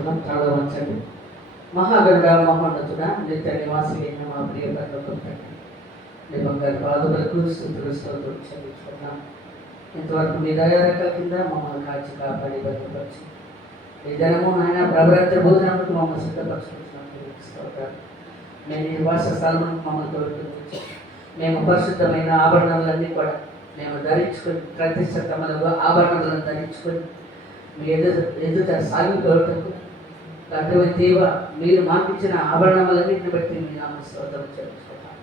ప్రార్థించుకున్నాం. చాలా మంచండి. మహాగరుడ మహోన్నతుడ నిత్య నివాసి అయిన మా ప్రియ తండ్రి నీ బంగారు పాదములకు స్తుతులు స్తోత్రాలు చెల్లించుకున్నాం. ఇంతవరకు మీ దయారేఖల కింద మమ్మల్ని కాచి కాపాడి భద్రపరిచి ఈ దినము ఆయన ప్రభరాత్రి భోజనానికి మమ్మల్ని సిద్ధపరచుకుంటున్నాం. స్తోత్రాలు. మేము ఈ వాస స్థలములకు మమ్మల్ని తోడుకుంటాం. మేము పరిశుద్ధమైన ఆభరణాలన్నీ కూడా మేము ధరించుకొని ప్రతిష్టతములకు ఆభరణాలను ధరించుకొని మీ ఎదుట సాగిపోవటకు అటువంటి దేవ మీరు మాకిచ్చిన ఆభరణములన్నింటిని బట్టి మీ నామ స్తోత్రం చెల్లించుకుంటాం.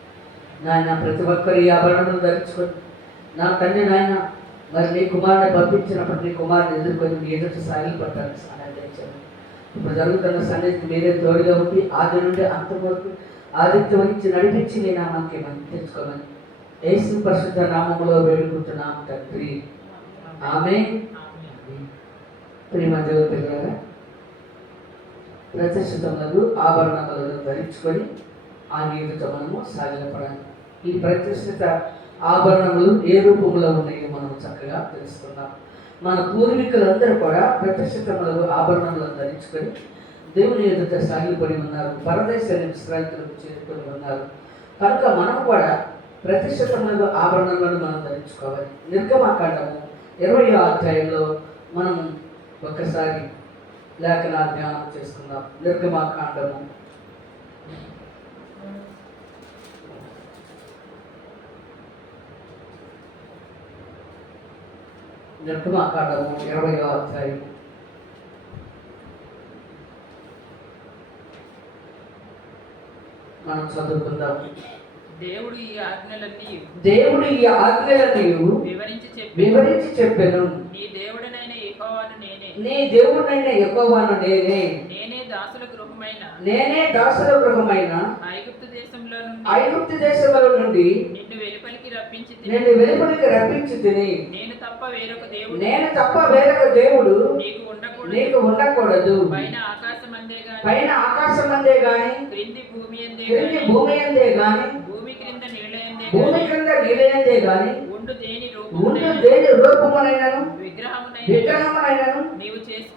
నాయన ప్రతి ఒక్కరు ఈ ఆభరణములు ధరించుకొని నా తండ్రి నాయన మరి నీ కుమారుని పంపించినప్పుడు నీ కుమారుని ఎదుర్కొని మీ ఎదుట సాగిపడటానికి సహాయం చేయండి. ఇప్పుడు జరుగుతున్న సన్నిధికి మీరే తోడుగా ఉండి ఆది నుండి అంతం వరకు ఆదిత్యం వహించి నడిపించి నీ నామానికి మనం తెచ్చుకోమని యేసు పరిశుద్ధ నామములో వేడుకుంటున్నాం తండ్రి. ఆమేన్. ప్రేమ దేవుని పిల్లలారా, ప్రతిష్ఠితములకు ఆభరణములను ధరించుకొని ఆ ఎదుట మనము సాగిలపడాలి. ఈ ప్రతిష్ఠిత ఆభరణములు ఏ రూపంలో ఉన్నాయో మనం చక్కగా తెలుసుకుందాం. మన పూర్వీకులందరూ కూడా ప్రతిష్ఠితములకు ఆభరణములను ధరించుకొని దేవుని ఎదుట సాగిపడి ఉన్నారు. పరదేశాన్ని విశ్రాంతులకు చేరుకొని ఉన్నారు. కనుక మనం కూడా ప్రతిష్ఠితములకు ఆభరణములను మనం ధరించుకోవాలి. నిర్గమాకాండము 20వ అధ్యాయంలో మనం ఒక్కసారి లేఖన ధ్యానం చేసుకుందాం. నిర్గమాకాండము 20వ అధ్యాయం మనం చదువుకుందాం. దేవుడు ఈ ఆజ్ఞలన్నీ వివరించి చెప్పెను. నీ దేవుడనైన యెహోవాను నేనే నేనే దాసుల గృహమైన ఐగుప్తు దేశంలో నుండి నిన్ను వెలుపలికి రప్పించి తిని నేను తప్ప వేరొక దేవుడు నీకు ఉండకూడదు. పైన ఆకాశమందే గాని క్రింది భూమి అందే గాని భూమి క్రింద నీళ్ళయందే గాని ఉండు దేని రూపమునైనను విగ్రహమునైనను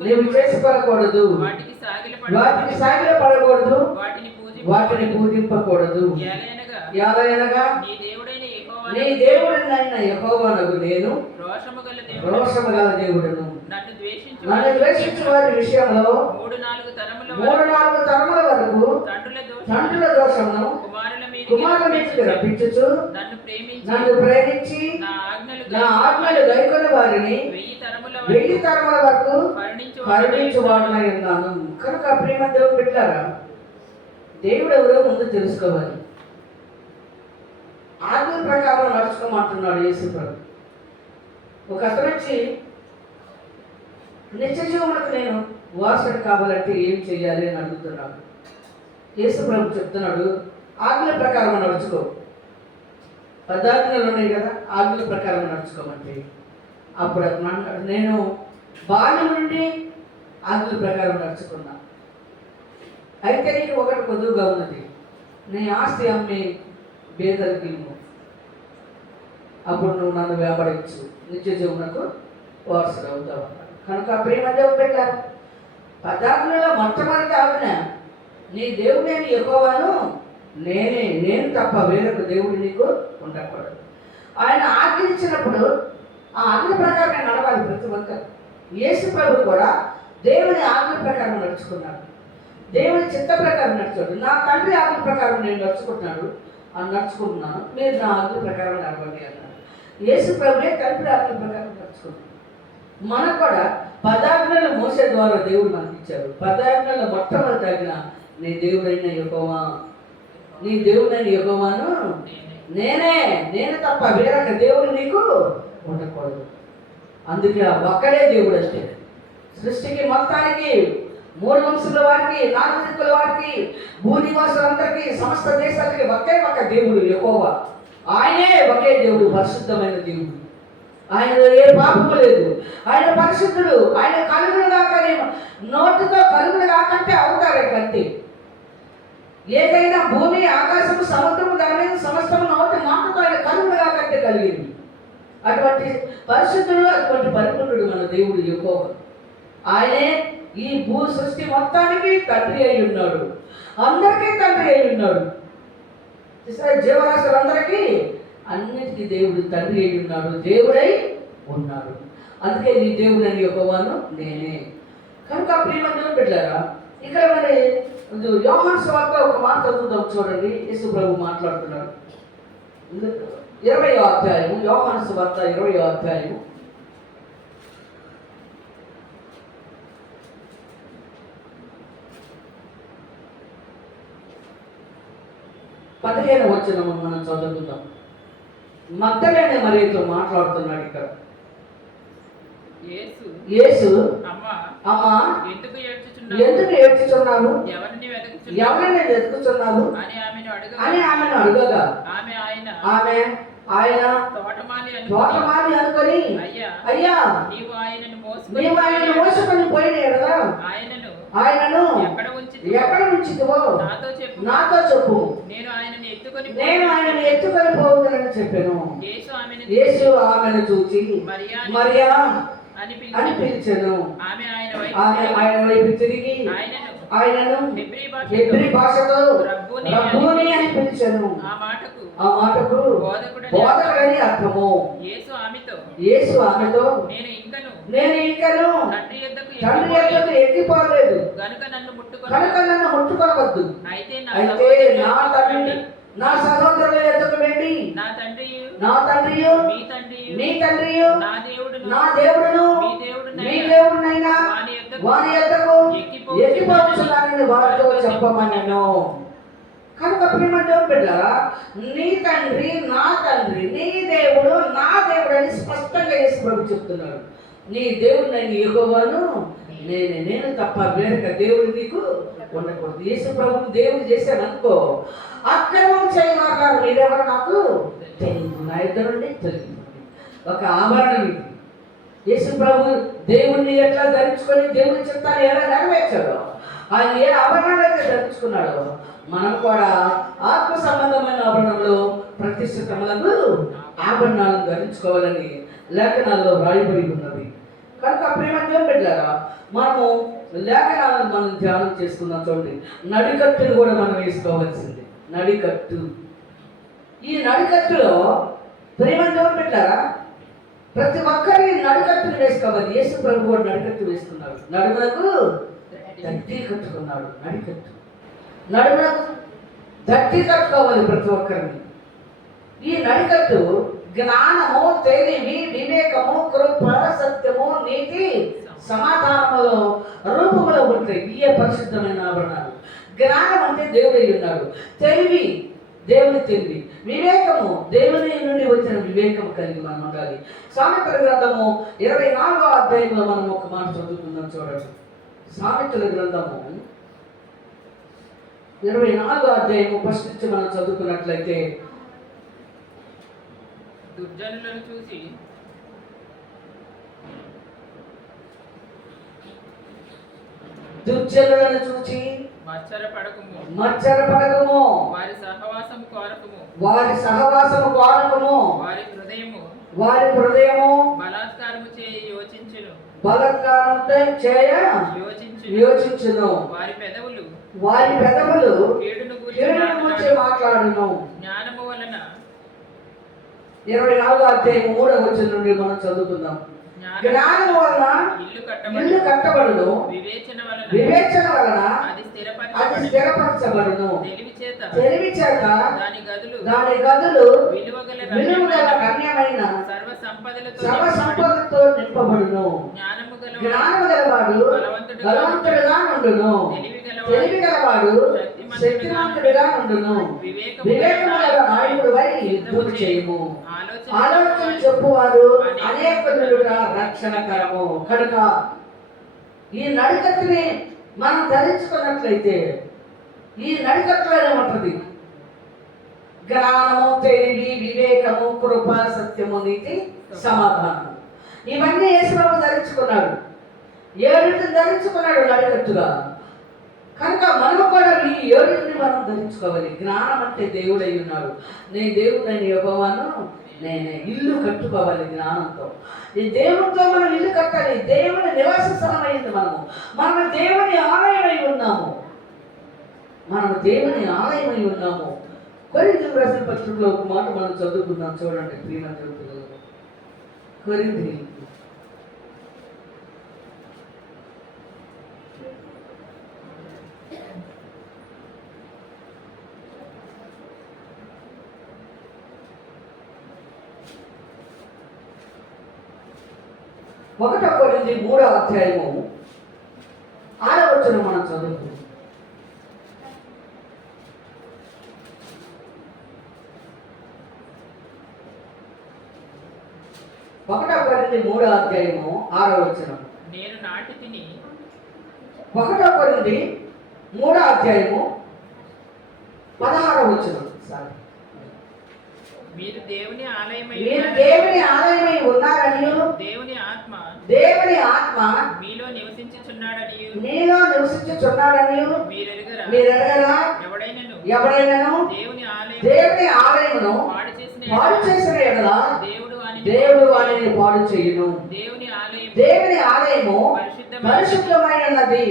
నీవు చేసుకోకూడదు. వాటికి సాగిలపడకూడదు. వాటిని పూజింపకూడదు. ఏలయనగా నీ దేవుడైన యెహోవానగు నేను రోషము గల దేవుడును. నన్ను ద్వేషించు వారి విషయంలో 3-4 తరముల వరకు తండ్రుల దోషమును కుమారుల మీదకి రప్పించుచు నన్ను ప్రేమించి నా ఆజ్ఞలు గైకొన్న వారిని 1000 తరముల వరకు కరుణించువాడనై ఉన్నాను. కనుక ప్రేమ దేవుడు పెట్టారా, దేవుడు ఎవరో ముందు తెలుసుకోవాలి. ఆజ్ఞల ప్రకారం నడుచుకోమంటున్నాడు యేసు ప్రభు. ఒక అతను వచ్చి నిత్య జీవములకు నేను వారసుడు కావాలంటే ఏం చేయాలి అని అడుగుతున్నాడు. యేసు ప్రభు చెప్తున్నాడు, ఆజ్ఞల ప్రకారం నడుచుకో. పదార్థాలు ఉన్నాయి కదా, ఆజ్ఞల ప్రకారం నడుచుకోమంటే. అప్పుడు అతను అన్నాడు, నేను బాల్యం నుండి ఆజ్ఞల ప్రకారం నడుచుకున్నా. అయితే నీకు ఒకటి కొద్దుగా ఉన్నది, నీ ఆస్తి అమ్మి పేదలకి ఇవ్వు. అప్పుడు నువ్వు నన్ను వెంబడించు, నిత్య జీవనకు వారసుడు అవుతావు అన్నాడు. కనుక ప్రేమ దేవుడు పెట్టారు. పదార్థంలో మొట్టమొదటి ఆజ్ఞ, నీ దేవుడైన యెహోవాను నేను తప్ప వేరొక దేవుడు నీకు ఉండకూడదు. ఆయన ఆజ్ఞించినప్పుడు ఆ ఆజ్ఞ ప్రకారం నడవాలి ప్రతి ఒక్కరు. యేసు ప్రభు కూడా దేవుని ఆజ్ఞ ప్రకారం నడుచుకున్నాడు. దేవుని చిత్త ప్రకారం నడుచుకోడు. నా తండ్రి ఆజ్ఞ ప్రకారం నేను నడుచుకుంటున్నాను, మీరు నా ఆజ్ఞ ప్రకారం నడవండి అన్నాడు. యేసు ప్రభువే తండ్రి ఆజ్ఞ ప్రకారం నడుచుకున్నాడు. మనకు కూడా పదాజ్ఞలు మోసే ద్వారా దేవుడు మనకి ఇచ్చారు. పదాజ్ఞల మొట్టమొదటి ఆజ్ఞ, నీ దేవుడైన యెహోవాను నేను తప్ప వేరొక దేవుడు నీకు ఉండకూడదు. అందుకే ఒక్కడే దేవుడు అంటే సృష్టికి మొత్తానికి 3 వంశముల వారికి, 4 దిక్కుల వారికి, భూనివాసులందరికీ, సమస్త దేశాలకి ఒకే ఒక దేవుడు యెహోవా. ఆయనే ఒకే దేవుడు, పరిశుద్ధమైన దేవుడు. ఆయనలో ఏ పాపము లేదు. ఆయన పరిశుద్ధుడు. ఆయన కలుగులు కాకనే నోటితో కలుగులు కాకంటే అవుతారే కంటే. ఏదైనా భూమి, ఆకాశము, సముద్రము, దాని మీద సమస్తము నోటి మాటతో ఆయన కలుగులు కాకంటే కలిగింది. అటువంటి పరిశుద్ధుడు, అటువంటి పరిపూర్ణుడు మన దేవుడు యెహోవా. ఆయనే ఈ భూ సృష్టి మొత్తానికి తండ్రి అయి ఉన్నాడు. అందరికీ తండ్రి అయి ఉన్నాడు. జీవరాశులందరికీ అన్నిటికీ దేవుడు తండ్రి అయి ఉన్నాడు, దేవుడై ఉన్నాడు. అందుకే నీ దేవుడు అని యెహోవాను నేనే. కనుక ప్రియమైన బిడ్డలారా, ఇక్కడ మరి యోహాను సువార్త ఒక మాట చదువుదాం చూడండి. యేసు ప్రభు మాట్లాడుతున్నాడు. 20వ అధ్యాయం, యోహాను సువార్త 20వ అధ్యాయం 15వ వచనం మనం చదువుకుందాం. మగ్దలేనే మరియతో మాట్లాడుతున్నాడు ఇక్కడ. యేసు అమ్మా ఎందుకు ఏడ్చుచున్నావు, ఎవరిని వెతుకుచున్నావు అని ఆమెను అడగగా ఆయన తోటమాలి అనుకొని, అయ్యా నీవు ఆయనను మోసుకొని పోయిన ఎడలా ఆయనను ఎక్కడ ఉంచితివో నాతో చెప్పు, నేను ఆయనను ఎత్తుకొని పోవుదనని చెప్పాను. యేసు ఆమెను చూచి మరియా అని పిలిచెను. ఆమె ఆయన వైపు తిరిగి ఆయనను హెబ్రీ భాషతో రబ్బూని అని పిలిచెను. ఆ మాటకు బోధకుడని అర్థము. యేసు ఆమెతో నేను ఇంకను తండ్రి యొద్దకు ఎక్కిపోలేదు కనుక నన్ను ముట్టుకోవద్దు. అయితే నా తండ్రి నా సహోదరుల యొద్దకు వెళ్ళి నా తండ్రియు మీ తండ్రియు నా దేవుడును మీ దేవుడునైనా వారి యొద్దకు ఎక్కిపోతున్నానని వారితో చెప్పమనెను. కనుక ప్రియమైన బిడ్డలారా, నీ తండ్రి నా తండ్రి, నీ దేవుడు నా దేవుడు అని స్పష్టంగా యేసు ప్రభు చెప్తున్నాడు. నీ దేవుడిని యెహోవాను నేను తప్ప వేరొక దేవుడు నీకు ఉండకూడదు. యేసు ప్రభు దేవుడు చేశాను అనుకో, అక్రమం చేయవారు మీరెవరు నాకు తెలియదు, నా ఇద్దరు నుండి తెలియదు. ఒక ఆభరణం ఇది. యేసు ప్రభు దేవుణ్ణి ఎట్లా ధరించుకొని దేవుని చిత్తాన్ని ఎలా నెరవేర్చాడో, ఆయన ఏ ఆభరణాలు అయితే ధరించుకున్నాడో, మనం కూడా ఆత్మ సంబంధమైన ఆభరణంలో ప్రతిష్ఠితములకు ఆభరణాలను ధరించుకోవాలని లేఖనాల్లో వ్రాయబడి ఉన్నది. కనుక ప్రియమైన బిడ్డలారా, మనము లేఖనాలను మనం ధ్యానం చేసుకున్నాం. చూడండి, నడికట్టును కూడా మనం వేసుకోవాల్సింది. నడికట్టు. ఈ నడికట్టులో ప్రియమైన బిడ్డలారా, ప్రతి ఒక్కరి నడికట్టును వేసుకోవాలి. యేసు ప్రభు కూడా నడికట్టు వేసుకున్నాడు. నడుములకు దట్టి కట్టుకున్నాడు. నడుములకు దట్టి కట్టుకోవాలి ప్రతి ఒక్కరిని. ఈ నడికట్టు జ్ఞానము, తెలివి, వివేకము, కృప, సత్యము, నీతి, సమాధానములో రూపములో ఉంటాయి. ఇయే పరిశుద్ధమైన ఆభరణాలు. జ్ఞానం అంటే దేవుడై ఉన్నాడు. తెలివి దేవుని తెలివి, వివేకము దేవుని నుండి వచ్చిన వివేకము కలిగి మనం ఉండాలి. సామెతల గ్రంథము 24వ అధ్యాయంలో మనం ఒక మాట చదువుకుందాం. చూడండి, సామెతల గ్రంథము 24వ అధ్యాయము ఫస్ట్ నుంచి మనం చదువుకున్నట్లయితే, దుర్జనులను చూసి మత్సరపడకము, వారి సహవాసము కోరకము, వారి హృదయము బలాత్కారము చేయ యోచించును, వారి పెదవులు కీడును గురించి మాట్లాడును. జ్ఞానము వలన 24వ అధ్యాయం 3వ వచనం నుండి మనం చదువుకుందాం. జ్ఞానము వలన ఇల్లు కట్టబడును, వివేచన వలన అది స్థిరపరచబడును. తెలివి చేత దాని గదులు విలువగల కన్యమైన సర్వ సంపదలతో నింపబడును. జ్ఞానము గలవాడు బలవంతుడుగా నుండును, తెలివి గలవాడు శక్తివంతుడిగా నుండును. వివేకము గల నాయకుడు వై యుద్ధము చేయము. ఆలోచన చెప్పువారు అనేకులుగా రక్షణకరము. కనుక ఈ నడికట్టుని మనం ధరించుకున్నట్లయితే, ఈ నడికట్టులో ఏమంటుంది? జ్ఞానము, తెలివి, వివేకము, కృప, సత్యము, నీతి, సమాధానం. ఇవన్నీ యేసు ప్రభు ధరించుకున్నాడు. 7 ధరించుకున్నాడు నడికట్టుగా. కనుక మనము కూడా ఈ 7 మనం ధరించుకోవాలి. జ్ఞానం అంటే దేవుడై ఉన్నాడు. నేను దేవుడైన యెహోవాను నేనే. ఇల్లు కట్టుకోవాలి జ్ఞానంతో. ఈ దేవునితో మనం ఇల్లు కట్టాలి. దేవుని నివాస స్థలమైంది మనము. మనం దేవుని ఆలయమై ఉన్నాము. మనం దేవుని ఆలయమై ఉన్నాము. కొరింథీయులకు రాసిన పత్రికలో ఒక మాట మనం చదువుకుందాం, చూడండి ప్రియమైన పిల్లలు. కొరింథీయులకు 1 కొరింథీ 3వ అధ్యాయము 6వ వచనం మనం చదువుకుందాం. 1 కొరింథీ 3వ అధ్యాయము 6వ వచనం. నేను నాటి తిని 1 కొరింథీ 3వ అధ్యాయము 16వ వచనం. మీరు దేవుని ఆలయమై ఉన్నారని, దేవుని ఆత్మ మీలో నివసించుచున్నాడని మీరెరుగరా? ఎవడైనను దేవుని ఆలయమును పాడు చేసిన యెడల దేవుడు వానిని పాడు చేయును. దేవుని ఆలయము పరిశుద్ధమైనది,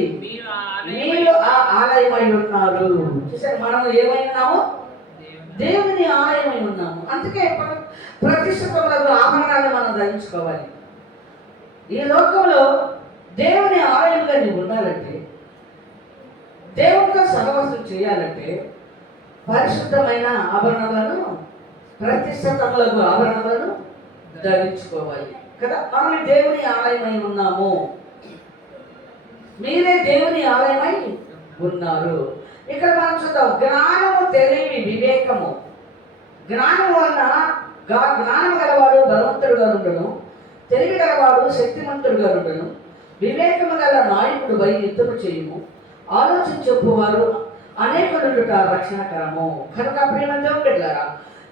మీరు ఆ ఆలయమై ఉన్నారు. చూసారు, మనం ఏమై ఉన్నాము? దేవుని ఆలయమై ఉన్నాము. అందుకే ప్రతిష్ఠితములకు ఆభరణాలు మనం ధరించుకోవాలి. ఈ లోకంలో దేవుని ఆలయంగా నీవు ఉండాలంటే, దేవునితో సహవాసం చేయాలంటే పరిశుద్ధమైన ఆభరణాలను, ప్రతిష్ఠితములకు ఆభరణాలను ధరించుకోవాలి కదా. మనం దేవుని ఆలయమై ఉన్నాము. మీరే దేవుని ఆలయమై ఉన్నారు. ఇక్కడ మనం చూద్దాం, జ్ఞానము, తెలివి, వివేకము. జ్ఞానము వలన జ్ఞానము గలవాడు బలవంతుడుగా ఉండను, తెలివి గలవాడు శక్తిమంతుడుగా ఉండను, వివేకము గల నాయకుడు వై యుద్ధము చేయుము, ఆలోచించువారు అనేకులుండుట రక్షణకరము. కనుక ప్రియమైన దేవుని బిడ్డలారా,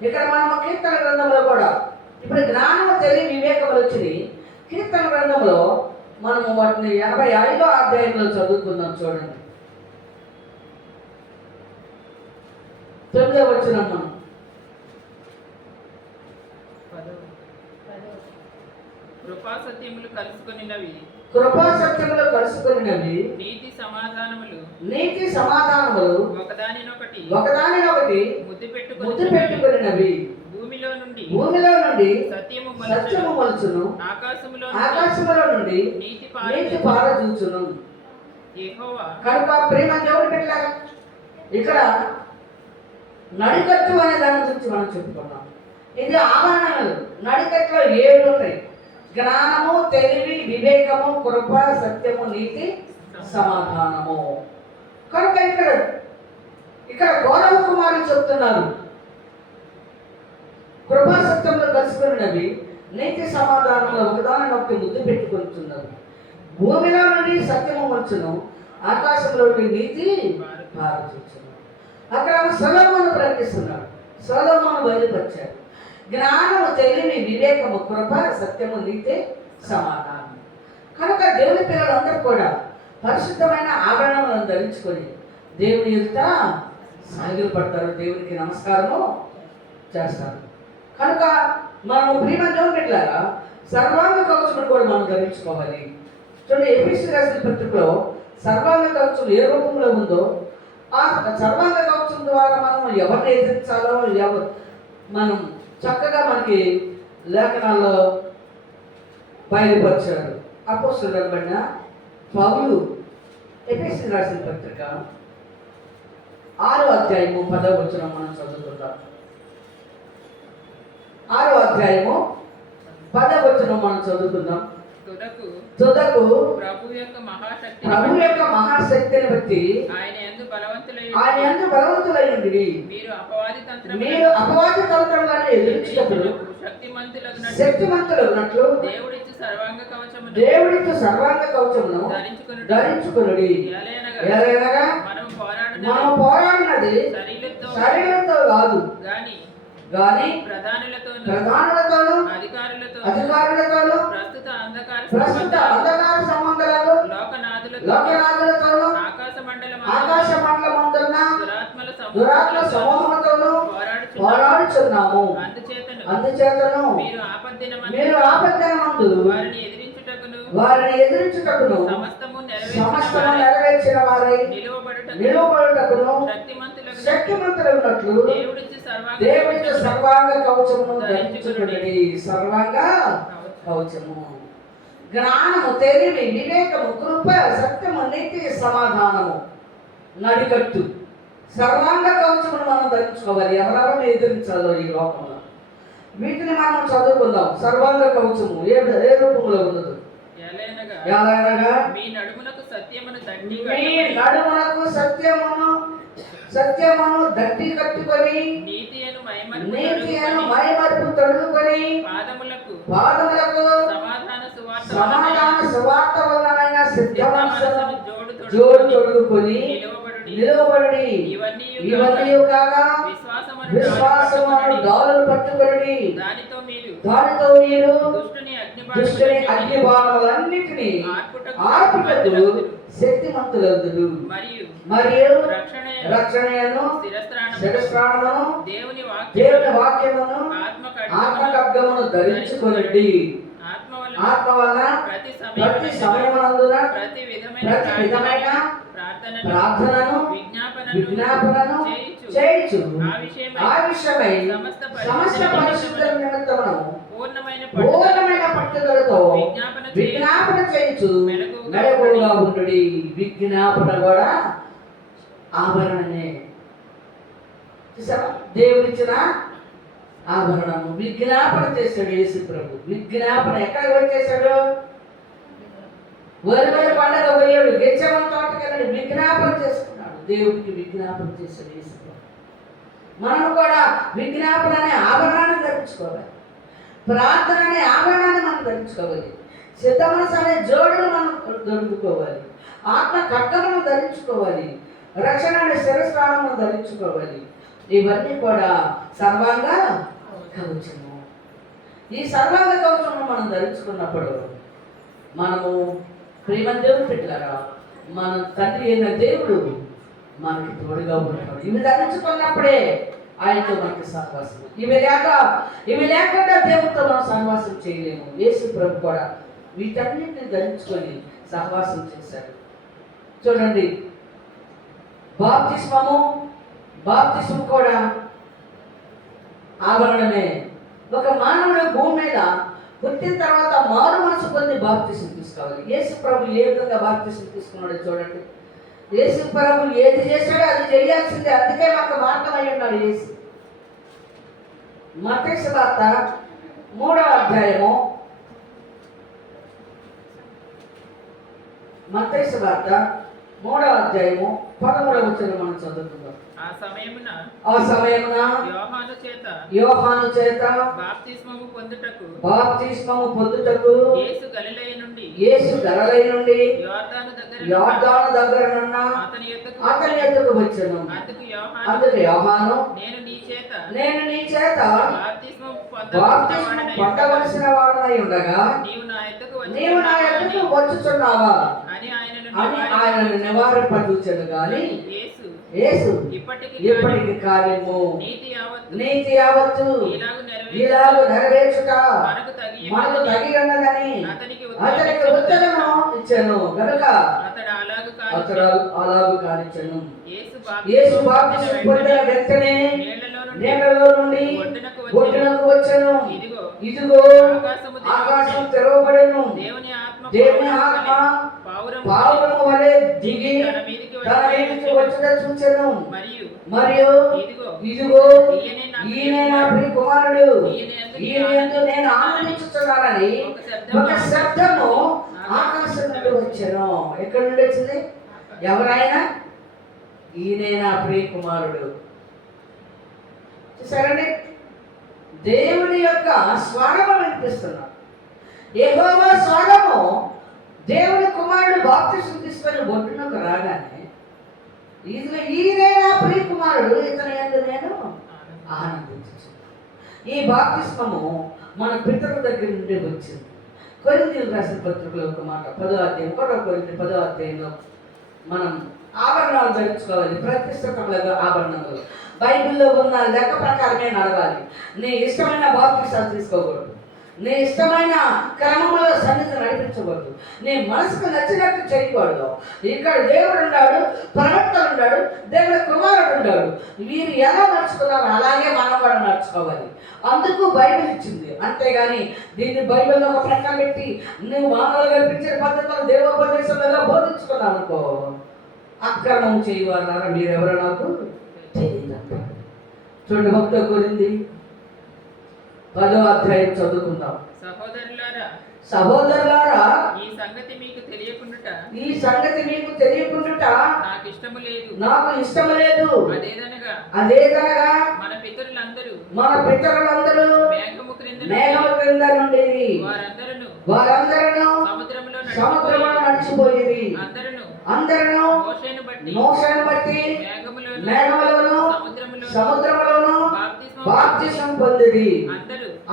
ఇక్కడ మనం కీర్తన గ్రంథంలో కూడా ఇప్పుడు జ్ఞానము, తెలివి, వివేకములు వచ్చినాయి. కీర్తన గ్రంథంలో మనము వాటిని 85వ అధ్యాయంలో చదువుకుందాం. చూడండి, 9వ వచనం. మనం కృపా సత్యములు కలుసుకొనినవి నీతి సమాధానములు ఒకదానినొకటి ముద్దు పెట్టుకొనినవి. భూమిలో నుండి సత్యము మొలుచును, ఆకాశములో నుండి నీతి పారజూచును. కనుక ప్రేమ దేవుని పెట్టారు. ఇక్కడ నడికట్టు అనే దాని గురించి మనం చెప్పుకున్నాం. ఇది ఆభరణాలు. నడికట్టులో 7 ఉంటాయి: జ్ఞానము, తెలివి, వివేకము, కృప, సత్యము, నీతి, సమాధానము. కనుక ఇక్కడ గౌరవ కుమారులు చెప్తున్నారు, కృపా సత్యంలో కలుసుకున్నవి, నీతి సమాధానంలో ఒకదానొకటి ముద్దు పెట్టుకుంటున్నారు. భూమిలో నుండి సత్యము వచ్చును, ఆకాశంలో నుండి నీతి పారచూచును. అక్కడ సొలొమోను ప్రకటిస్తున్నాడు. సొలొమోను బయలుపరిచాడు. జ్ఞానము, తెలివి, వివేకము, కృప, సత్యము, నీతి, సమాధానం. కనుక దేవుని పిల్లలందరూ కూడా పరిశుద్ధమైన ఆభరణములను ధరించుకొని దేవుని ఎదుట సాగిలు పడతారు, దేవునికి నమస్కారము చేస్తారు. కనుక మనము ప్రియమైన దేవుని బిడ్డలారా, సర్వాంగ కవచమును కూడా మనం ధరించుకోవాలి. చూడండి, ఎఫెసీయులకు రాసిన పత్రికలో సర్వాంగ కవచం ఏ రూపంలో ఉందో, ఆ సర్వాంగ కవచం ద్వారా మనం ఎవరిని ఎదిరించాలో మనం చక్కగా మనకి లేఖనాల్లో బయలుపరిచాడు. అపోస్తలుడైన పౌలు ఎఫెసీయులకు రాసిన పత్రిక 6వ అధ్యాయము 10వ వచనం మనం చదువుకుందాం. 6వ అధ్యాయము 10వ వచనం మనం చదువుకుందాం. తుదకు ప్రభు యొక్క మహాశక్తిని బట్టి ఆయన యందు బలవంతులై ఉండి మీరు అపవాది తంత్రములను ఎదిరించినప్పుడు శక్తిమంతులగునట్లు దేవుడిచ్చు సర్వాంగ కవచమును ధరించుకొనుడి. ఎలాగనగా మనం పోరాడినది శరీరంతో కాదు గాని ప్రధానులతోను అధికారులతోను ప్రస్తుత అంధకార సంబంధాలు లోకనాథులతోను ఆకాశ మండలమందున్న దురాత్మల సమూహములతోను పోరాడుచున్నాము. అందుచేతను మీరు ఆపద్దినమందు మీరు ఆపద్దనమందు వారిని ఎదిరించుటకును సమస్తము సమస్తము నెరవేర్చిన వారై నిలువబడుటకు నిలువబడుటకును శక్తిమంతులకు శక్తిమంతులైనట్లు దేవుడిచ్చి దేవుడికి సర్వాంగ సర్వాంగ కవచమును ధరించుకొనుడి. ధరించుకొనుడి. సర్వాంగ కవచము జ్ఞానము, తెలివి, వివేకము, కృప, సత్యము, నీతి, సమాధానము నడికట్టు సర్వాంగ కవచమును మనం ధరించుకోవాలి. ఎవరెవరిని ఎదిరించాలో ఈ లోకంలో వీటిని మనం చదువుకుందాం. సర్వాంగ కవచము ఏ రూపంలో ఉన్నది? ఎలాగనగా మీ నడుములకు సత్యమును మీ నడుమునకు సత్యమును దట్టి కట్టుకొని నీతి అను మైమరుపు తొడుగుకొని పాదములకు పాదములకు సమాధాన సువార్త వలన సిద్ధ మనసును జోడు జోడు తొడుగుకొని నిలువబడి ఇవన్నీ కాగా విశ్వాసమును దారులు పట్టుకొని దానితో మీరు దుష్టుని అగ్ని బాణములన్నిటినీ ఆర్పుటకు శక్తిమంతులందురు. మరియు రక్షణను శిరస్త్రాణమును దేవుని వాక్యమును ఆత్మఖడ్గమును ధరించుకొనండి. ఆత్మ వలన ప్రతి సమయమునందున ప్రతి విధమైన ప్రార్థనను విజ్ఞాపనను చేయుచు ఆ విషయమై సమస్త పరిశుద్ధుల నిమిత్తమును పూర్ణమైన పట్టుదలతో విజ్ఞాపన చేయుచు మెలకువగా ఉండుడి. విజ్ఞాపన కూడా ఆభరణమే. చూసారా? దేవుడిచ్చిన ఆభరణము విజ్ఞాపన చేశాడు యేసు ప్రభు. విజ్ఞాపన ఎక్కడ వచ్చేసాడు? వరివరి పండగ పోయాడు, గెచ్చమని తోటకెళ్ళాడు, విజ్ఞాపన చేసుకున్నాడు. దేవుడికి విజ్ఞాపన చేశాడు యేసు ప్రభు. మనము కూడా విజ్ఞాపన అనే ఆభరణాన్ని ధరించుకోవాలి. ప్రార్థన అనే ఆభరణాన్ని మనం ధరించుకోవాలి. సిద్ధ మనసు అనే జోడును మనం దొరుకుకోవాలి. ఆత్మ ఖడ్గమును ధరించుకోవాలి. రక్షణ అనే శిరస్త్రాణమును ధరించుకోవాలి. ఇవన్నీ కూడా సర్వాంగ కవచము. ఈ సర్వాంగ కవచమును మనం ధరించుకున్నప్పుడు మనము ప్రేమ దేవుడు పెట్టారా, మన తండ్రి అయిన దేవుడు మనకి తోడుగా ఉంటాడు. ఇవి ధరించుకున్నప్పుడే ఆయనతో మనకి సహవాసం. ఇవి లేకుండా దేవుడితో మనం సహవాసం చేయలేము. యేసు ప్రభు కూడా వీటన్నిటిని ధరించుకొని సహవాసం చేశాడు. చూడండి, బాప్తిస్మం కూడా ఆభరణమే. ఒక మానవుడు భూమి మీద పుట్టిన తర్వాత మారు మనసు పొంది బాప్తిస్మం తీసుకోవాలి. యేసు ప్రభు ఏ విధంగా బాప్తిస్మం తీసుకున్నాడో చూడండి. యేసు ప్రభు ఏది చేశాడో అది చేయాల్సిందే. అందుకే మాకు మార్గం అయి ఉన్నాడు యేసు. మత్తయి సువార్త 3వ అధ్యాయము, మత్తయి సువార్త 3వ అధ్యాయము 13వ వచనం మనం చదువుకుందాం. ఆ సమయమున యోహాను చేత బాప్తిస్మము పొందుటకు యేసు గలిలయ నుండి యోర్దాను దగ్గరనున్న అతని యొద్దకు వచ్చెను. అందుకు యోహాను, నేను నీ చేత బాప్తిస్మము పొందవలసిన వాడనై ఉండగా నీవు నా యొద్దకు వచ్చుచున్నావా అని ఆయనను నివారింపజూచెను. గాని యేసు ఇప్పటికి కాలేము, నీతి యావత్తు ఇలాగు నెరవేర్చుట మనకు తగి ఉన్నదని అతనికి ఉత్తరము ఇచ్చెను. గనుక అతడు అలాగు కానిచ్చెను. యేసు బాప్తిస్మం పొందిన వెంటనే నీళ్లలో నుండి ఒడ్డునకు వచ్చెను. ఇదిగో ఆకాశం తెరవబడెను. దేవుని ఆత్మ పావురము వలె దిగి తన మీదికి వచ్చుట చూచెను. మరియు ఇదిగో ఈయనే నా ప్రియ కుమారుడు, ఈయన యందు నేను ఆనందించుచున్నానని ఒక శబ్దము ఆకాశం నుండి వచ్చెను. ఎక్కడి నుండి వచ్చింది? ఎవరైనా ఈయనే నా ప్రియ కుమారుడు. చూసారండి, దేవుని యొక్క స్వరము వినిపిస్తున్నాడు. యెహోవా స్వరము. దేవుని కుమారుడు బాప్తిస్మం తీసుకొని ఒడ్డునకు రాగానే ఈయనే నా ప్రియ కుమారుడు, ఇతని యందు నేను ఆనందించుచున్నాను. ఈ బాప్తిస్మము మన పితరుల దగ్గర నుండి వచ్చింది. కొరింథీయులకు రాసిన పత్రికలో ఒక మాట 10వ అధ్యాయం 1వ కొరింథీ 10వ అధ్యాయంలో మనం ఆభరణాలు ధరించుకోవాలి, ప్రతిష్ఠితములుగా ఆభరణములు. బైబిల్లో ఉన్న లెక్క ప్రకారమే నడవాలి. నీ ఇష్టమైన బాప్తిసాలు తీసుకోకూడదు, నీ ఇష్టమైన క్రమంలో సన్నిధి నడిపించకూడదు, నీ మనసుకు నచ్చినట్టు చేయకూడదు. ఇక్కడ దేవుడు ఉన్నాడు, ప్రవక్తలు ఉన్నాడు, దేవుడి కుమారుడు ఉన్నాడు. వీరు ఎలా నడుచుకున్నారో అలాగే మనం కూడా నడుచుకోవాలి. అందుకు బైబిల్ ఇచ్చింది. అంతేగాని దీన్ని బైబిల్లో ఒక ప్రక్కన పెట్టి నువ్వు మానవులు కల్పించిన పద్ధతులు దేవోపదేశంలో బోధించుకున్నావు అనుకో, అక్రమం చేయవాలన్నారా మీరెవరో నాకు తెలియదు. చూడండి, భక్త గురించి 10వ అధ్యాయం చదువుకుందాం. సహోదరులారా, ఈ సంగతి మీకు తెలియకుండుట నాకు ఇష్టము లేదు. అదేదనగా మన పితరులందరూ మేఘము క్రింద నుండి వారందరూ సముద్రములో నడిచిపోయేది. అందరూ మోషేను బట్టి మేఘములోను సముద్రములోను బాప్తిసం పొందిరి.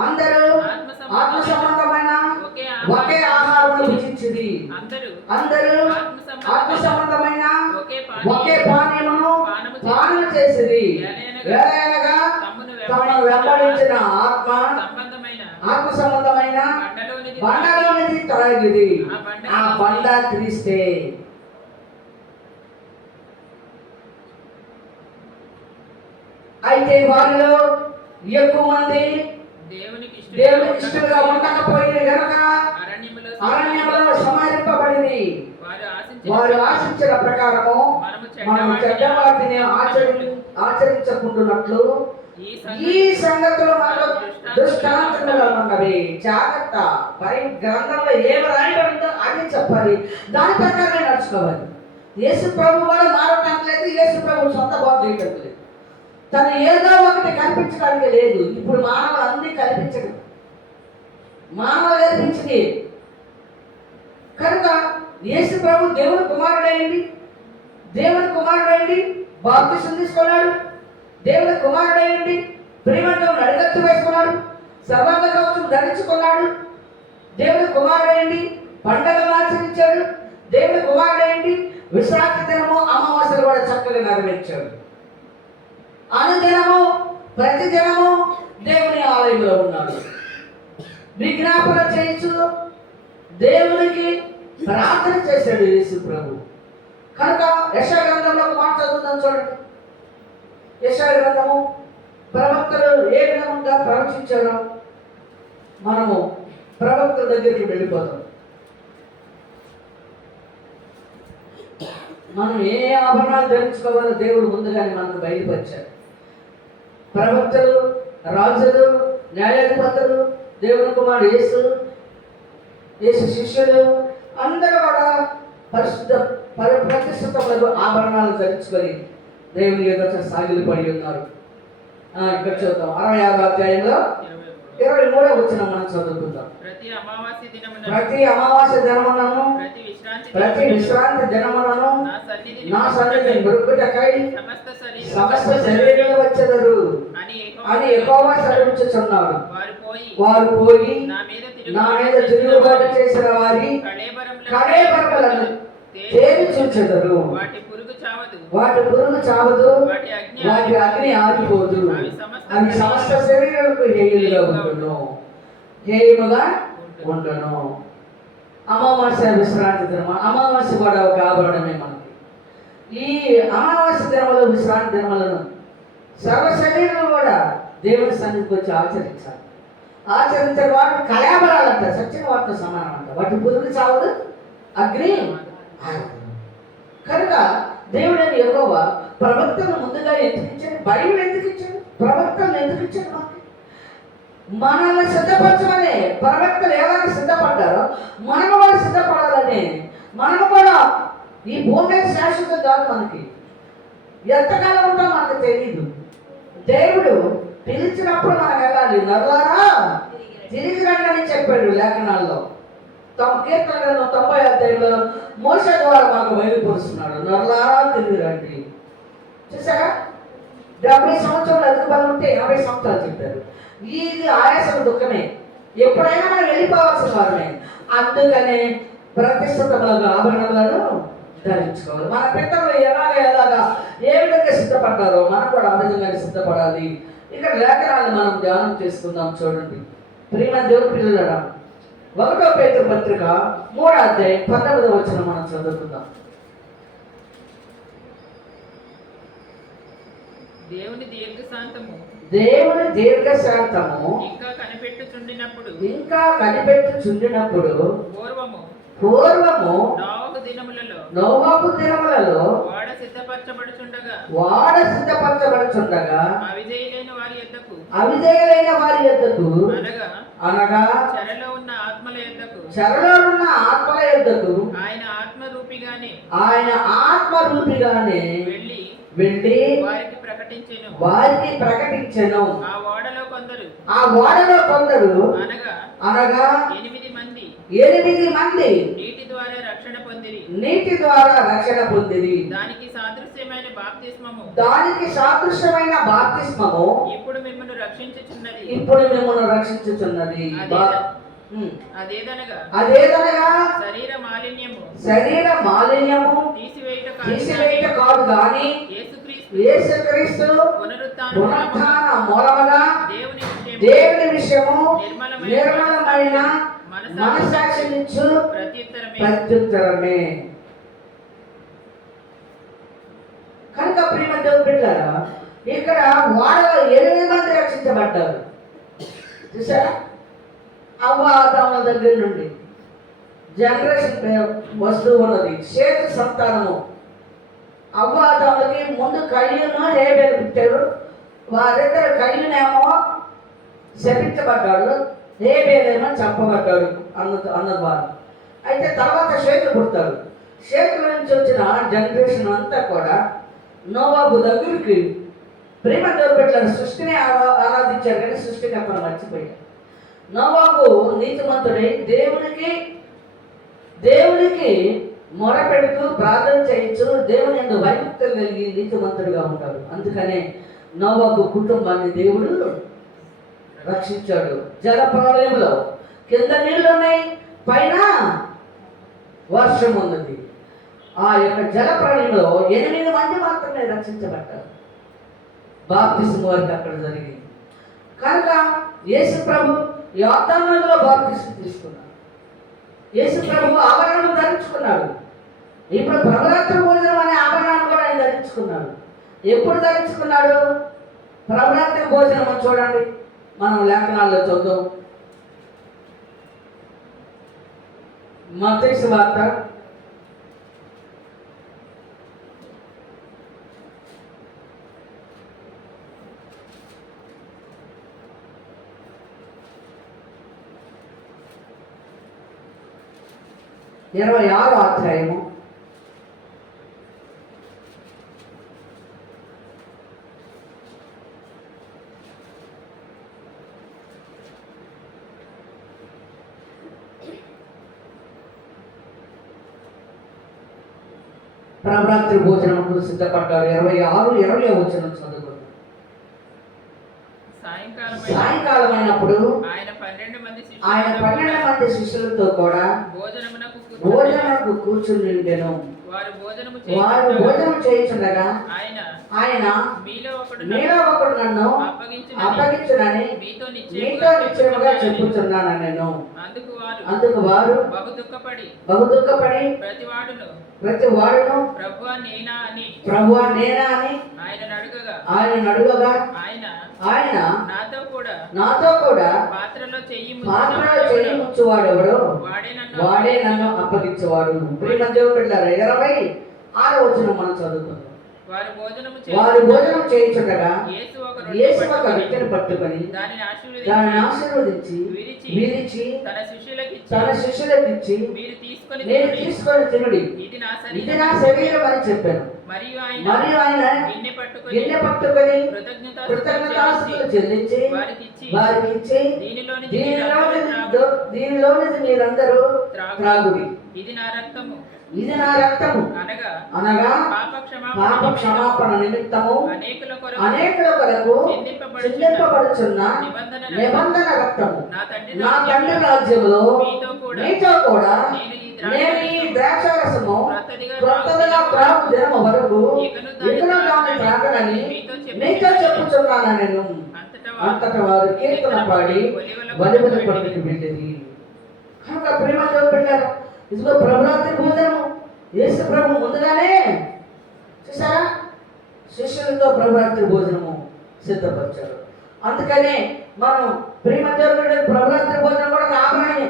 అందరూ ఆత్మ సంబంధమైన ఒకే ఆహారం భుజించిరి. అందరూ ఆత్మ సంబంధమైన ఒకే పానీయమును పానము చేసిరి. ఏలయనగా తమను వెంబడించిన ఆత్మ సంబంధమైన బండలోనిది త్రాగిరి. ఆ బండ క్రీస్తే. అయితే వారిలో ఎక్కువ మంది దేవునికి ఇష్టంగా ఉండకపోయింది కనుక అరణ్యంలో సంహరింపబడింది. వారు ఆశించిన ప్రకారము మనం చెడ్డ వాటిని ఆచరించకుండానట్లు ఈ సంగతులు మనకు దృష్టాంతముగా ఉన్నవి. జాగ్రత్త. గ్రంథంలో ఏమి రాయబడిందో అది చెప్పాలి, దాని ప్రకారమే నడుచుకోవాలి. యేసు ప్రభు కూడా మారటానికి లేదు, యేసు ప్రభు సొంత బాధ చేయటం లేదు. తను ఏదో ఒకటి కల్పించడానికి లేదు. ఇప్పుడు మానవులు అన్ని కల్పించడం, మానవులు కల్పించింది కనుక యేసు ప్రభు దేవుని కుమారుడైంది, బాప్తిసం తీసుకున్నాడు. దేవుని కుమారుడైంది, ప్రేమతో నడిగత్తు వేసుకున్నాడు, సర్వాంగ కవచం ధరించుకున్నాడు. దేవుని కుమారుడైంది, పండగలు ఆచరించాడు. దేవుని కుమారుడైంది, విశ్రాంతి దినము అమావాస్యలు కూడా చక్కగా నెరవేర్చాడు. అనుదినము ప్రతి దినము దేవుని ఆలయంలో ఉన్నాడు. విజ్ఞాపన చేయించు దేవునికి ప్రార్థన చేశాడు యేసు ప్రభు. కనుక యెషయా గ్రంథంలో ఒక మాట చదువుతాం చూడండి. యెషయా గ్రంథము ప్రవక్తలు ఏ విధంగా ప్రవచించారో మనము ప్రవక్తల దగ్గరికి వెళ్ళిపోతాం. మనం ఏ ఆభరణాలు ధరించుకోవాలో దేవుడు ముందుగానే మనకు బయలుపరిచాడు. ప్రవక్తలు, రాజులు, న్యాయాధిపతులు, దేవుని కుమారుడు యేసు శిష్యులు అందరూ కూడా ప్రతిష్ఠితములకు ఆభరణాలు ధరించుకొని దేవుని ఎదుట సాగిలిపడి ఉన్నారు. ఇక్కడ చూద్దాం 66వ అధ్యాయంలో 23వ వచనం మనం చదువుకుందాం. ప్రతి అమావాస్య దినములను ప్రతి విశ్రాంతి దినములను నా సన్నిధిని మృక్కుటకై సమస్త శరీరంలో వచ్చెదరు అని యెహోవా సెలవిచ్చుచున్నాడు. వారు పోయి నా మీద తిరుగుబాటు చేసిన వారి కళేబరములను తేరి చూచెదరు. వాటి పురుగు చావదు, వాటి అగ్ని ఆరిపోదు. అవి సమస్త శరీరాలకు హేయముగా ఉండును. అమావాస్య విశ్రాంతి దినం. అమావాస్య కూడా ఒక ఆభరణమే మనకి. ఈ అమావాస్య దినములు, విశ్రాంతి దినములను సర్వ శరీరం కూడా దేవుని సన్నిధికి వచ్చి ఆచరించాలి. ఆచరించిన వాటి కళాబరాలంట సత్యం వాటితో సమానం అంట. వాటి పురుగు చావదు, అగ్ని ఆరదు. కనుక దేవుడని యెహోవా ప్రవక్తను ముందుగా ఎందుకు ఇచ్చాడు? బైబిల్ ఎందుకు ఇచ్చాడు? ప్రవక్తలను ఎందుకు ఇచ్చాడు? మనల్ని సిద్ధపరచమని. ప్రవక్తలు ఎలాగ సిద్ధపడ్డారో మనము కూడా సిద్ధపడాలని. మనము కూడా ఈ భూమి శాశ్వతం కాదు. మనకి ఎంతకాలం ఉంటాం మనకు తెలియదు. దేవుడు పిలిచినప్పుడు మనం వెళ్ళాలి. నరులారా తిరిగి రండి అని చెప్పాడు లేఖనాల్లో. కీర్తన 90వ అధ్యాయంలో మోషే ద్వారా మనకు బయలుపరుస్తున్నాడు. నరులారా తిరిగి రండి. చూసారా, 70 సంవత్సరాలు ఎదుగుబడి ఉంటే 80 సంవత్సరాలు చెప్పారు. ఇది ఆయాసం దుఃఖమే. ఎప్పుడైనా మనం వెళ్ళిపోవాల్సిన వారమే. అందుకనే ప్రతిష్ఠితములకు ఆభరణములను ధరించుకోవాలి. మన పితరులు ఎలాగా ఏ విధంగా సిద్ధపడ్డారో మనం కూడా ఆ విధంగా సిద్ధపడాలి. ఇక్కడ లేఖనాలను మనం ధ్యానం చేసుకుందాం. చూడండి ప్రియమైన దేవుని పిల్లలారా, 1 పేతురు పత్రిక 3వ అధ్యాయం 19వ వచనం మనం చదువుకుందాం. దేవుని దీర్ఘశాంతము దేవుని దీర్ఘశాంతము ఇంకా కనిపెట్టుచుండినప్పుడు పూర్వము నోవహు దినములలో వాడ సిద్ధపరచబడుచుండగా అవిధేయులైన వారి యొద్దకు అనగా చెరలో ఉన్న ఆత్మల యొద్దకు ఆయన ఆత్మరూపిగానే వెళ్ళి వారికి ప్రకటించెను. ఆ ఓడలో కొందరు అనగా 8 మంది నీటి ద్వారా రక్షణ పొందిరి. దానికి సాదృశ్యమైన బాప్తిస్మము ఇప్పుడు మిమ్మల్ని రక్షించుచున్నది. అదేదనగా శరీర మాలిన్యము తీసివేయుట కాదు గాని యేసుక్రీస్తు పునరుత్థాన మూలముగా దేవుని విషయము నిర్మలమైన మనస్సాక్షినిచ్చు ప్రత్యుత్తరమే. కనుక ప్రియమైన దేవుని బిడ్డలారా, ఇక్కడ వాడలో 8 మంది రక్షించబడ్డారు. చూసారా? అవ్వాదముల దగ్గర నుండి జనరేషన్ వస్తూ ఉన్నది. షేతు సంతానము అవ్వాదములకి ముందు కయ్యూను హేబేలు పుట్టారు. వారిద్దరు కయ్యూనేమో శపించబడ్డాడు, హేబేలేమో చంపబడ్డాడు అన్నవారు. అయితే తర్వాత షేతు పుడతాడు. షేతు నుంచి వచ్చిన జనరేషన్ అంతా కూడా నోవాహు దగ్గరికి ప్రేమ దొరిపెట్టారు. సృష్టిని ఆరాధించారు కానీ సృష్టికర్తను మర్చిపోయారు. నోవాహు నీతిమంతుడై దేవునికి మొరపెడుతూ ప్రార్థన చేయొచ్చు, దేవుని యందు వైముక్తం కలిగి నీతిమంతుడిగా ఉంటాడు. అందుకనే నోవాహు కుటుంబాన్ని దేవుడు రక్షించాడు. జల ప్రళయంలో కింద నీళ్లు ఉన్నాయి, పైన వర్షం ఉన్నది. ఆ యొక్క జల ప్రళయంలో 8 మంది మాత్రమే రక్షించబడ్డారు. బాప్తిస్మం వరకు అక్కడ జరిగింది. కనుక యేసు ప్రభు యోర్దాను నదిలో బాప్తిస్మం తీసుకున్నాడు. యేసు ప్రభు ఆభరణం ధరించుకున్నాడు. ఇప్పుడు ప్రభురాత్రి భోజనం అనే ఆభరణాన్ని కూడా ఆయన ధరించుకున్నాడు. ఎప్పుడు ధరించుకున్నాడు? ప్రభురాత్రి భోజనం చూడండి, మనం లేఖనాల్లో చూద్దాం. మత్తయి సువార్త 26వ అధ్యాయము 26 ప్రభరాత్రి భోజనముకు సిద్ధపడ్డారు. 26, 20వ వచనం చదువుకోండి. సాయంకాలం అయినప్పుడు ఆయన 12 మంది శిష్యులతో కూడా భోజనమునకు కూర్చుండెను. వారు భోజనం చేయుచుండగా ఆయన మీలో ఒకడు నన్ను అప్పగించునని మీతో నిశ్చయముగా చెప్పుచున్నాను నేను. అందుకు వారు బహు దుఃఖపడి ప్రతి వాడును ప్రభువా నేనా అని ఆయన అడుగగా ఆయన నాతో కూడా పాత్రలో చెయ్యి ముచ్చువాడు ఎవడో వాడే నన్ను అప్పగించేవాడు. ప్రియమైన దేవుని బిడ్డలారా, 26వ వచనం మనం చదువుకుందాం. వారు భోజనం చేయించుండగా యేసు ఒక రొట్టెను పట్టుకొని దానిని ఆశీర్వదించి విరిచి తన శిష్యులకు ఇచ్చి మీరు తీసుకొని తినుడి, ఇది నా శరీరం అని చెప్పాను. మరియు ఆయన గిన్నె పట్టుకొని కృతజ్ఞతాస్తుతులు చెల్లించి వారికి ఇచ్చి దీనిలోనిది మీరందరూ త్రాగుడి, ఇది నా రక్తము అనగా పాప క్షమాపణ నిమిత్తము అనేకుల కొరకు చిందింపబడుచున్న నిబంధన రక్తము. నా తండ్రి రాజ్యంలో మీతో కూడా నేను ఈ ద్రాక్షారసము క్రొత్తగా త్రాగు దినము వరకు ఇకను దాన్ని త్రాగనని మీతో చెప్పుచున్నాను నేను. అంతట వారు కీర్తన పాడి వలివలి పండుగ వెళ్ళింది. కనుక ప్రేమతో పెట్టారు. ఇదిగో ప్రభురాత్రి భోజనము యేసు ప్రభు ముందుగానే చూసారా శిష్యులతో ప్రభురాత్రి భోజనము సిద్ధపరిచారు. అందుకనే మనం ప్రేమతో ప్రభురాత్రి భోజనం కూడా ఆభరణమే.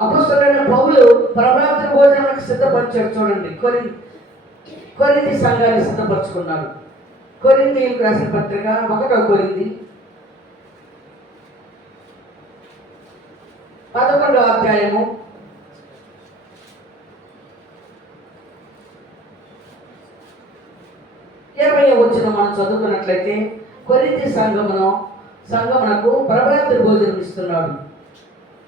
అపొస్తలుడైన పౌలు ప్రభురాత్రి భోజనానికి సిద్ధపరిచాడు. చూడండి, కొరింథీ సంఘాన్ని సిద్ధపరచుకున్నాడు. కొరింథీయులకు రాసిన పత్రిక 1వ కొరింథీ 11వ అధ్యాయము 20వ వచనం మనం చదువుకున్నట్లయితే, కొరింథీ సంఘమునకు ప్రభురాత్రి భోజనం ఇస్తున్నాడు.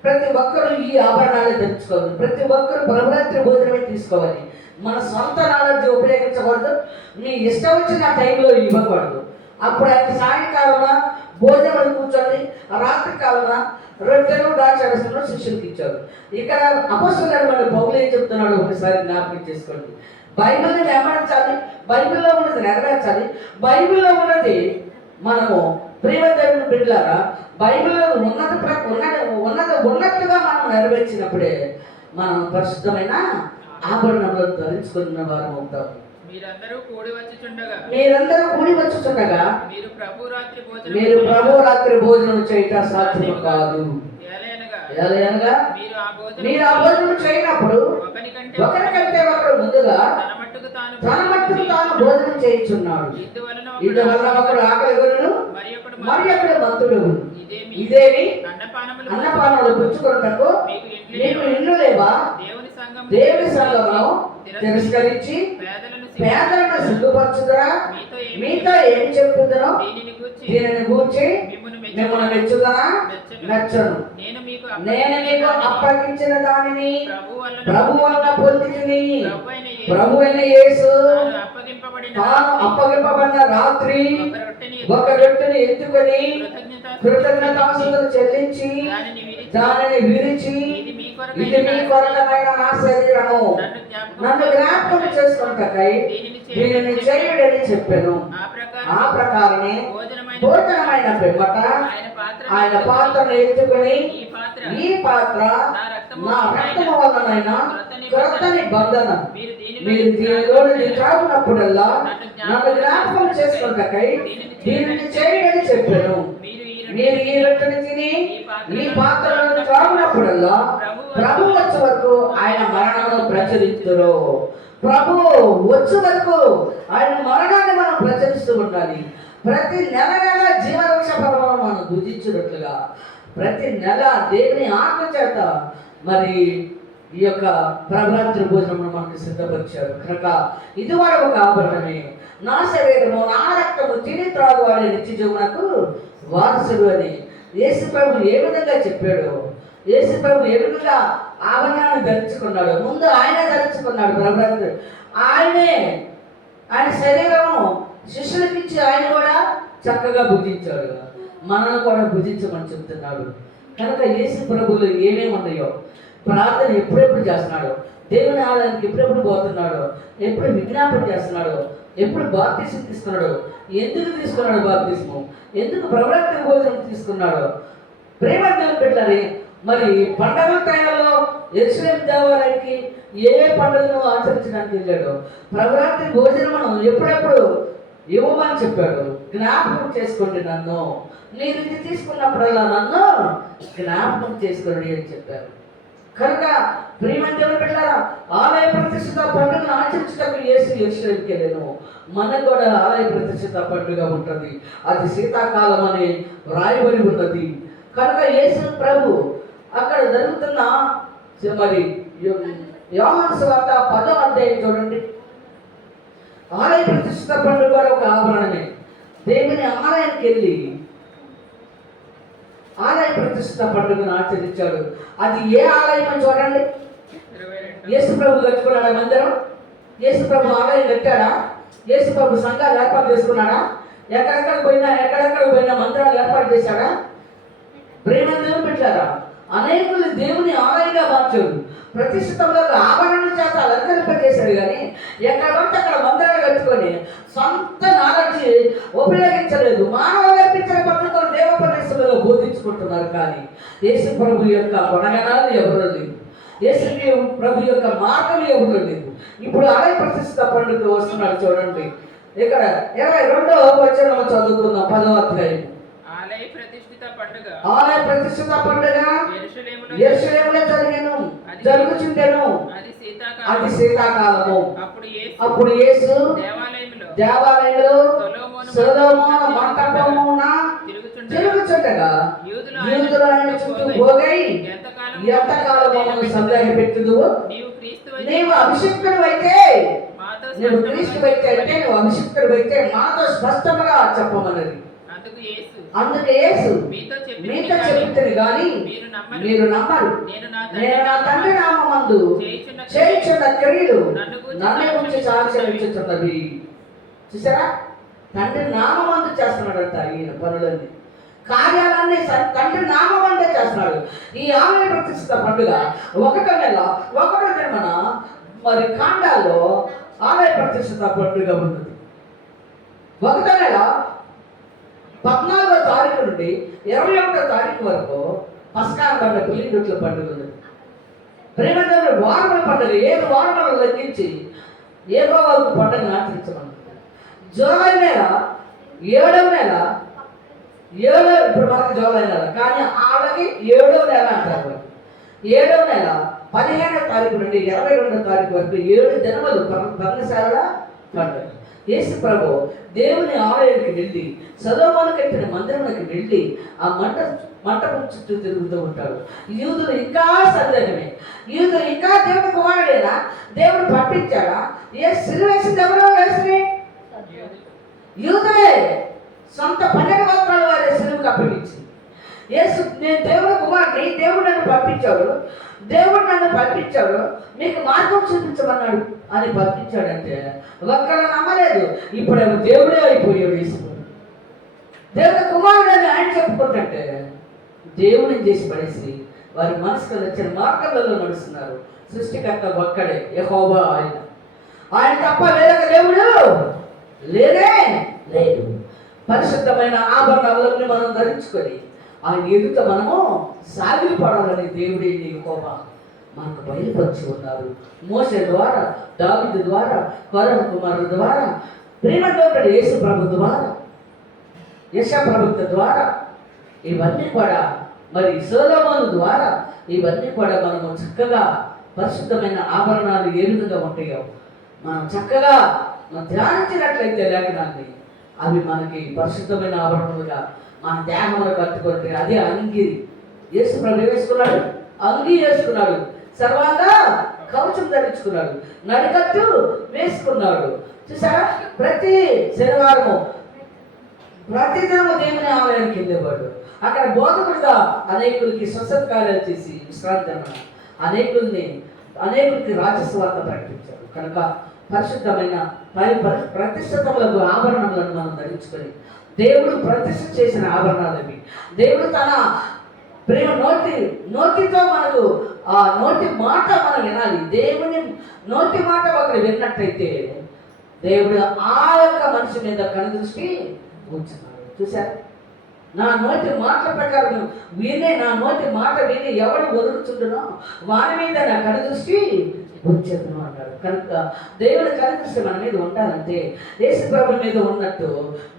ప్రతి ఒక్కరూ ఈ ఆభరణాలే ధరించుకోవాలి. ప్రతి ఒక్కరు ప్రభురాత్రి భోజనమే తీసుకోవాలి. మన సొంత నాలెడ్జ్ ఉపయోగించకూడదు. మీ ఇష్టం వచ్చిన టైంలో ఇవ్వకూడదు. అప్పుడు ఆయన సాయంకాలన భోజనం కూర్చొని రాత్రి కాలన రొట్టెలు ద్రాక్షారసంలో శిష్యులకు ఇచ్చారు. ఇక్కడ అపొస్తలుడైన పౌలు ఏం చెప్తున్నాడు ఒకసారి జ్ఞాపకం చేసుకోండి. బైబిల్ని నెరవేర్చాలి, బైబిల్లో ఉన్నది నెరవేర్చాలి. బైబిల్లో ఉన్నది మనము ప్రేమ దేవుని బిడ్డలారా బైబిల్లో ఉన్నట్టుగా మనం నెరవేర్చినప్పుడే మనం పరిశుద్ధమైన ఆభరణములను ధరించుకున్న వారు అవుతాము. మీరందరూ కూడి వచ్చుచుండగా మీరు ప్రభు రాత్రి భోజనం చేయట సాధ్యం కాదు. ఎలాగనగా మీరు ఆ భోజనం చేయనప్పుడు ఒకరికంటే ఒకరు ముందుగా తన మట్టుకు తాను భోజనం చేయించున్నాడు. ఇందువలన ఒకడు ఆకలి గురును మరి ఒకడు మంతుడు. ఇదేమి అన్నపానములు పుచ్చుకొనుటకు మీకు ఇండ్లు లేవా? దేవుని సంఘమును తిరస్కరించి పేదలను సిగ్గుపరచుదురా? మీతో ఏమి చెప్పుదును? దీనిని గూర్చి మిమ్మల్ని మెచ్చుదనా? మెచ్చను. నేను మీకు అప్పగించిన దానిని ప్రభు వలన పొందితిని. ప్రభు అయిన యేసు తాను అప్పగింపబడిన రాత్రి ఒక రొట్టెని ఎత్తుకొని కృతజ్ఞతాస్తుతులు చెల్లించి దానిని విరిచి, ఇది మీ కొరకమైన నా శరీరము, నన్ను జ్ఞాపకం చేసుకొనుటకై దీనిని చేయుడని చెప్పెను. ఆ ప్రకారమే భోజనమైన పిమ్మట ఆయన పాత్రను ఎత్తుకొని, ఈ పాత్ర నా రక్తము వలనైన క్రొత్త నిబంధన, మీరు దీనిలోని త్రాగునప్పుడల్లా నన్ను జ్ఞాపకం చేసుకొనుటకై దీనిని చేయుడని చెప్పెను. మీరు ఈ రొట్టెని తిని ఈ పాత్రలను త్రాగునప్పుడల్లా ప్రభు వచ్చే వరకు ఆయన మరణమును ప్రచురిస్తురు. ప్రభు వచ్చే వరకు ఆయన మరణాన్ని మనం ప్రచురిస్తూ ఉండాలి. ప్రతి నెల జీవవృక్ష ఫలమును మనం భుజించినట్లుగా ప్రతి నెల దేవుని ఆత్మ చేత మరి ఈ యొక్క ప్రభురాత్రి భోజనమును మనకు సిద్ధపరిచారు. కనుక ఇది కూడా ఒక ఆభరణమే. నా శరీరము నా రక్తము తిని త్రాగువాడే నిత్య జీవనకు వారసుడు అని యేసు ప్రభు ఏ విధంగా చెప్పాడు, యేసు ప్రభు ఏ విధంగా ఆభరణాన్ని ధరించుకున్నాడు. ముందు ఆయన ధరించుకున్నాడు ప్రభురాత్రి. ఆయన శరీరము శిష్యులకి ఇచ్చి ఆయన కూడా చక్కగా భుజించాడు. మనల్ని కూడా భుజించమని చెప్తున్నాడు. కనుక యేసు ప్రభువులు ఏమేమి ఉన్నాయో, ప్రార్థన ఎప్పుడెప్పుడు చేస్తున్నాడు, దేవుని ఆలయానికి ఎప్పుడెప్పుడు పోతున్నాడు, ఎప్పుడు విజ్ఞాపన చేస్తున్నాడు, ఎప్పుడు బాప్తిస్మం తీసుకున్నాడు, ఎందుకు తీసుకున్నాడు బాప్తిస్మం, ఎందుకు ప్రభురాత్రి భోజనం తీసుకున్నాడు. ప్రేమ దేవుని పెట్టాలి. మరి పండగల టైంలో యెరూషలేము దేవాలయానికి ఏ పండుగను ఆచరించడానికి వెళ్ళాడు. ప్రభురాత్రి భోజనమును ఎప్పుడెప్పుడు ఇవ్వమని చెప్పాడు. జ్ఞాపకం చేసుకోండి నన్ను, మీరు ఇది తీసుకున్నప్పుడల్లా నన్ను జ్ఞాపకం చేసుకోండి అని చెప్పారు. కనుక ప్రియమైన దేవుని బిడ్డలారా, ఆలయ ప్రతిష్ఠిత పండుగను ఆచరించటకు యేసు యెరూషలేముకి వెళ్ళాను. మనకు కూడా ఆలయ ప్రతిష్ఠిత పండుగ ఉంటుంది. అది శీతాకాలం అని వ్రాయబడి ఉన్నది. కనుక యేసు ప్రభు అక్కడ జరుగుతున్న మరి యోహాను సువార్త 10వ అధ్యాయం చూడండి. ఆలయ ప్రతిష్ఠిత పండుగ కూడా ఒక ఆభరణమే. దేవుని ఆలయానికి వెళ్ళి ఆలయ ప్రతిష్ఠిత పండుగను ఆచరించాడు. అది ఏ ఆలయం అని చూడండి. యేసు ప్రభు కట్టుకున్నాడా మందిరం? యేసు ప్రభు ఆలయం కట్టాడా? యేసు ప్రభు సంఘాలు ఏర్పాటు చేసుకున్నాడా? ఎక్కడెక్కడ పోయినా మందిరాలు ఏర్పాటు చేశాడా? ప్రేమ దేవుని పెట్టారా? అనేకులు దేవుని ఆలయంగా మార్చాడు. ప్రతిష్ఠితంలో ఆభరణం చేత అలంకరింపజేశాడు కానీ ఎక్కడ పడితే అక్కడ మందిరాలు కట్టుకొని సొంత నాలెడ్జ్ ఉపయోగించలేదు. మానవ కల్పించిన పద్ధతులు దేవోపదేశంలో బోధించుకుంటున్నారు కానీ యేసు ప్రభు యొక్క గుణగణాలు ఎవరో లేవు. యేసు ప్రభు యొక్క మార్గం ఎవరో లేవు. ఇప్పుడు ఆలయ ప్రతిష్ఠిత పండుగ వస్తున్నాడు చూడండి. ఇక్కడ 22వ వచనం చదువుకుందాం. 10వ అధ్యాయం. ఆలయ ప్రతిష్ఠిత పండుగ ఆలయ ప్రతిష్ఠిత పండుగ యెరూషలేములో యెరూషలేములో జరుగుచుండెను. అది శీతాకాలము. అప్పుడు యేసు దేవాలయంలో సొలొమోను మంటపమున తిరుగుచుండగా యూదులు ఆయన చుట్టూ పోగై ఎంతకాలము సందేహపెట్టుదువు? నీవు అభిషిక్తుడు అయితే నువ్వు క్రీస్తువైతే అంటే నువ్వు అభిషిక్తుడు అయితే మాతో స్పష్టంగా చెప్పమన్నది. అందుకే యేసు మీతో చెబుతుంది కానీ మీరు నమ్మరు. నేను నా తండ్రి నామమందు చేయుచున్న క్రియలు నన్ను గురించి సాక్ష్యమిచ్చుచున్నవి. చూసారా, తండ్రి నామమందు చేస్తున్నాడంట ఈయన పనులన్నీ, కార్యాలన్నీ తండ్రి నామమందే చేస్తున్నాడు. ఈ ఆలయ ప్రతిష్ఠిత పండుగ 1వ నెల 1వ దినమున మరి కాండాల్లో ఆలయ ప్రతిష్ఠిత పండుగ ఉన్నది. 1వ నెల 14వ తారీఖు నుండి 21వ తారీఖు వరకు పస్కా పండుగ, పిల్లి రొట్టెల పండుగ ఉన్నది. ప్రేమదేవుడు వారముల పండుగ 7 వారములు లెక్కించి యెహోవాకు పండుగను ఆచరించమన్నారు. జూలై నెల 7వ నెల ఇప్పుడు మనకు జూలై నెల కానీ వాళ్ళకి 7వ నెల అంటారు. 7వ నెల 15వ తారీఖు నుండి 22వ తారీఖు వరకు 7 దినములు పర్ణశాల పండుగ. యేసు ప్రభు దేవుని ఆలయానికి వెళ్ళి సొలొమోను కట్టిన మందిరానికి వెళ్ళి ఆ మంటపం చుట్టూ తిరుగుతూ ఉంటాడు. యూదులు ఇంకా సందేహమే. యూదులు ఇంకా దేవుని కుమారుడేనా, దేవుడు పంపించాడా? ఏ సిలువేసింది ఎవరో వేసి యూదులే సొంత 12 గోత్రాల వారే సిలువుకు అప్పగించి యేసు నేను దేవుని కుమారుడిని, దేవుడు నన్ను పంపించాడు, దేవుడు నన్ను పంపించాడు, మీకు మార్గం చూపించమన్నాడు అని పంపించాడంటే ఒక్కరు నమ్మలేదు. ఇప్పుడు దేవుడే అయిపోయాడు. యేసు దేవుని కుమారుడు అని ఆయన చెప్పుకుంటుంటే దేవుడిని చేసి పడేసి వారి మనసుకు వచ్చిన మార్గాలలో నడుస్తున్నారు. సృష్టికర్త ఒక్కడే యెహోవా. ఆయన తప్ప వేరొక దేవుడు లేదే లేదు. పరిశుద్ధమైన ఆభరణాలను మనం ధరించుకొని ఆయన ఎదుట మనము సాగిపడాలని దేవుడే యెహోవా మనకు బయలుపరిచి ఉన్నారు. మోషే ద్వారా, దావీదు ద్వారా, కరోన కుమారుల ద్వారా, ప్రేమతోటి యేసు ప్రభు ద్వారా, యెషయా ప్రవక్త ద్వారా, ఇవన్నీ కూడా మరి సొలొమోను ద్వారా ఇవన్నీ కూడా మనము చక్కగా పరిశుద్ధమైన ఆభరణాలు ఏ విధంగా ఉంటాయో మనం చక్కగా ధ్యానించినట్లయితే లేఖనాన్ని అవి మనకి పరిశుద్ధమైన ఆభరణములుగా మన దేహంలో కట్టుకుంటే అదే అంగిరి. యేసు ప్రభు వేసుకున్నాడు, అంగి వేసుకున్నాడు, సర్వాంగా కవచం ధరించుకున్నాడు, నడికట్టు వేసుకున్నాడు. చూసారా, ప్రతి శనివారము ప్రతిదినము దేవుని ఆలయానికి వెళ్ళేవాడు. అక్కడ బోధకుడుగా అనేకులకి స్వస్థత కార్యాలు చేసి విశ్రాంతి అనేకులకి రాజస్వార్త ప్రకటించాడు. కనుక పరిశుద్ధమైన ప్రతిష్ఠితములకు ఆభరణములను మనం ధరించుకొని దేవుడు ప్రతిష్ఠ చేసిన ఆభరణాలవి. దేవుడు తన ప్రేమ నోటితో మనకు ఆ నోటి మాట మనం వినాలి. దేవుని నోటి మాట ఒకరు విన్నట్టయితే దేవుడు ఆ యొక్క మనిషి మీద కనుదృష్టి ఉంచున్నాడు. చూసారా, నా నోటి మాట ప్రకారం నా నోటి మాట విని ఎవడు వదులుతుంటునో వారి మీద నా కనుదృష్టి ఉంచును అన్నాడు. కనుక దేవుని కనుదృష్టి మన మీద ఉండాలంటే యేసు ప్రభు మీద ఉన్నట్టు,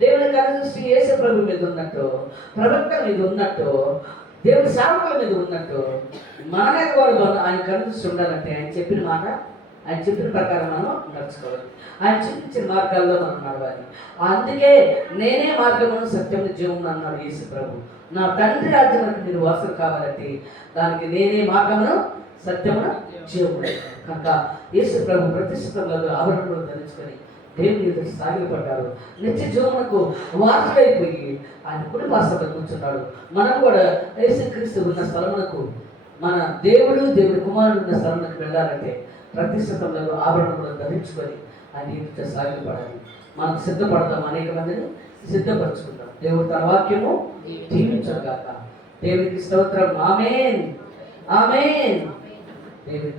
దేవుని కనుదృష్టి యేసు ప్రభు మీద ఉన్నట్టు, ప్రవక్త మీద ఉన్నట్టు, దేవుని సేవకుల మీద ఉన్నట్టు మన మీద కూడా ఆయన కనుదృష్టి ఉండాలంటే ఆయన చెప్పిన మాట, ఆయన చెప్పిన ప్రకారం మనం నడుచుకోవాలి. ఆయన చూపించిన మార్గాల్లో మనం నడవాలి. అందుకే నేనే మార్గమును సత్యమును జీవమును అన్నాడు యేసు ప్రభు. నా తండ్రి రాజ్యానికి మీరు వాసులు కావాలంటే దానికి నేనే మార్గమును సత్యమును జీవమును. కనుక యేసు ప్రభు ప్రతిష్ఠితంలో ఆభరణలు ధరించుకొని దేవుని ఎదురు సాగిపడ్డాడు. నిత్య జీవమునకు వారసుడైపోయి ఆయన కుడి పార్శ్వలో కూర్చున్నాడు. మనం కూడా యేసుక్రీస్తు ఉన్న స్థలమునకు, మన దేవుడి కుమారుడు ఉన్న స్థలమునకు వెళ్ళాలంటే ప్రతిష్ఠితంలో ఆభరణములను ధరించుకొని ఆయన ఎదుట సాగిపడాలి. మనం సిద్ధపడతాం, అనేక మందిని సిద్ధపరచుకుంటాం. దేవుడు తన వాక్యము దీవించగాక. దేవునికి స్తోత్రం. ఆమేన్, ఆమేన్. దేవుడి